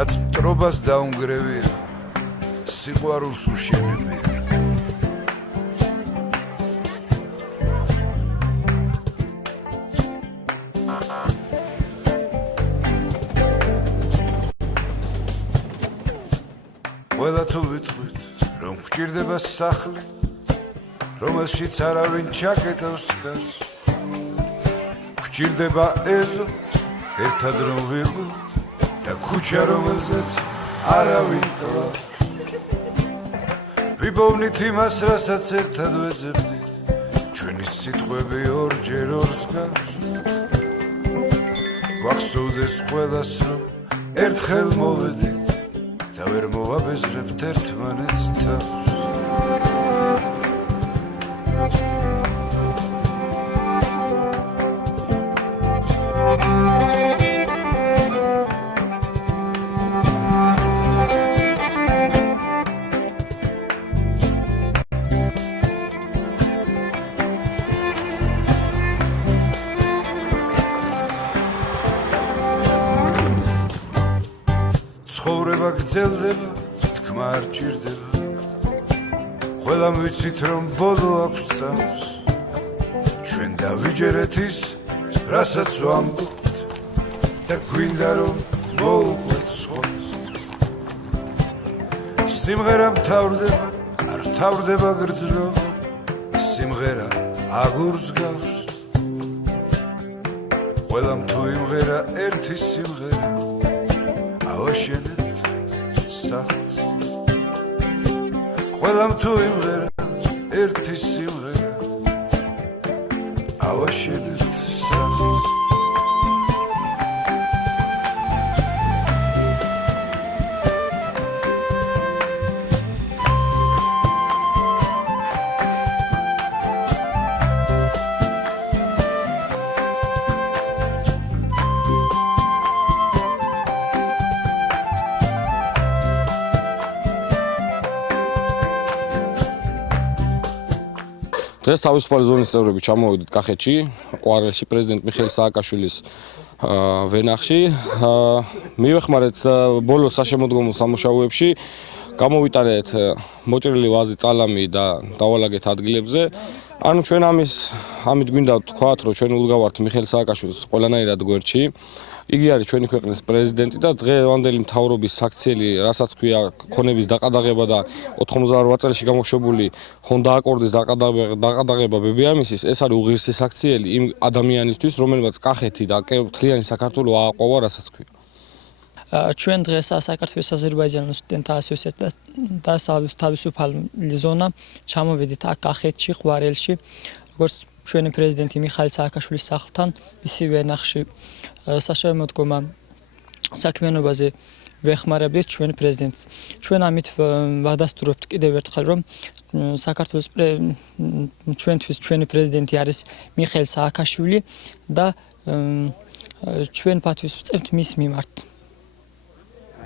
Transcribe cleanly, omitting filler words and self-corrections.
რაც მტრობას დაუნგრევია, სიყვარულს უშენებია. ყველა თუ ვიტყვით, რომ გვჭირდება სახლი, რომელშიც არავინ ჩაკეტავს გარს. გვჭირდება ეზო, ერთად რომ ვიყოთ და ქუჩა, რომელზეც არავინ კლავს. ვიპოვნით იმას, რასაც ერთად ვეძებდით, ჩვენი სიტყვები ორჯერ ორს გავს. გვახსოვდეს ყველას, რომ ერთხელ მოვედით და ვერ მოვაბეზრებთ ერთმანეთს თავს. ცხოვრება გრძელდება, თქმა არ ჭირდება. ყველამ ვიცით, რომ ბოლო აქვს წამს. ჩვენ დავიჯერეთ ის, რასაც ვამბობთ და გვინდა რომ მოუყვეთ სხვას. სიმღერა მთავრდება, არ მთავრდება გრძნობა. სიმღერა აგურს გავს. ყველამ თუ იმღერა ერთი სიმღერა, ავაშენებთ სახლს. ყველამ თუ იმღერა ერთი სიმღერა, ავაშენებთ სახლს. დღეს თავისუფალი ზონის წევრები ჩამოვიდით კახეთში, ყვარელში, პრეზიდენტ მიხეილ სააკაშვილის ვენახში. მივეხმარეთ ბოლო საშემოდგომო სამუშაოებში, გამოვიტანეთ მოჭრილი ვაზი, წალამი და დავალაგეთ ადგილებზე. ანუ ჩვენ ამით გვინდა ვთქვათ, რომ ჩვენ უდგავართ მიხეილ სააკაშვილს ყველანაირად გვერდში. იგი არის ჩვენი ქვეყნის პრეზიდენტი და დღევანდელი მთავრობის საქციელი, რასაც ქვია ქონების დაყადაღება და 98 წელს გამოშვებული ჰონდა აკორდის დაყადაღება ბებიამისის, ეს არის უღირსი საქციელი იმ ადამიანისთვის, რომელმაც კახეთი და მთლიანი საქართველო ააყვავა, რასაც ქვია. ჩვენ დღეს საქართველოს აზერბაიჯანის სტუდენტთა ასოციაცია და თავისუფალი ზონა ჩამოვიდით აქ კახეთში, ყვარელში, როგორც ჩვენი პრეზიდენტი მიხეილ სააკაშვილის სახლთან, მისი ვენახში საშემოდგომო საქმიანობაზე ვეხმარებდით ჩვენ პრეზიდენტს. ჩვენ ამით ვადასტურებთ კიდევ ერთხელ, რომ საქართველოს ჩვენთვის ჩვენი პრეზიდენტი არის მიხეილ სააკაშვილი და ჩვენ პატივს ვწევთ მის მიმართ.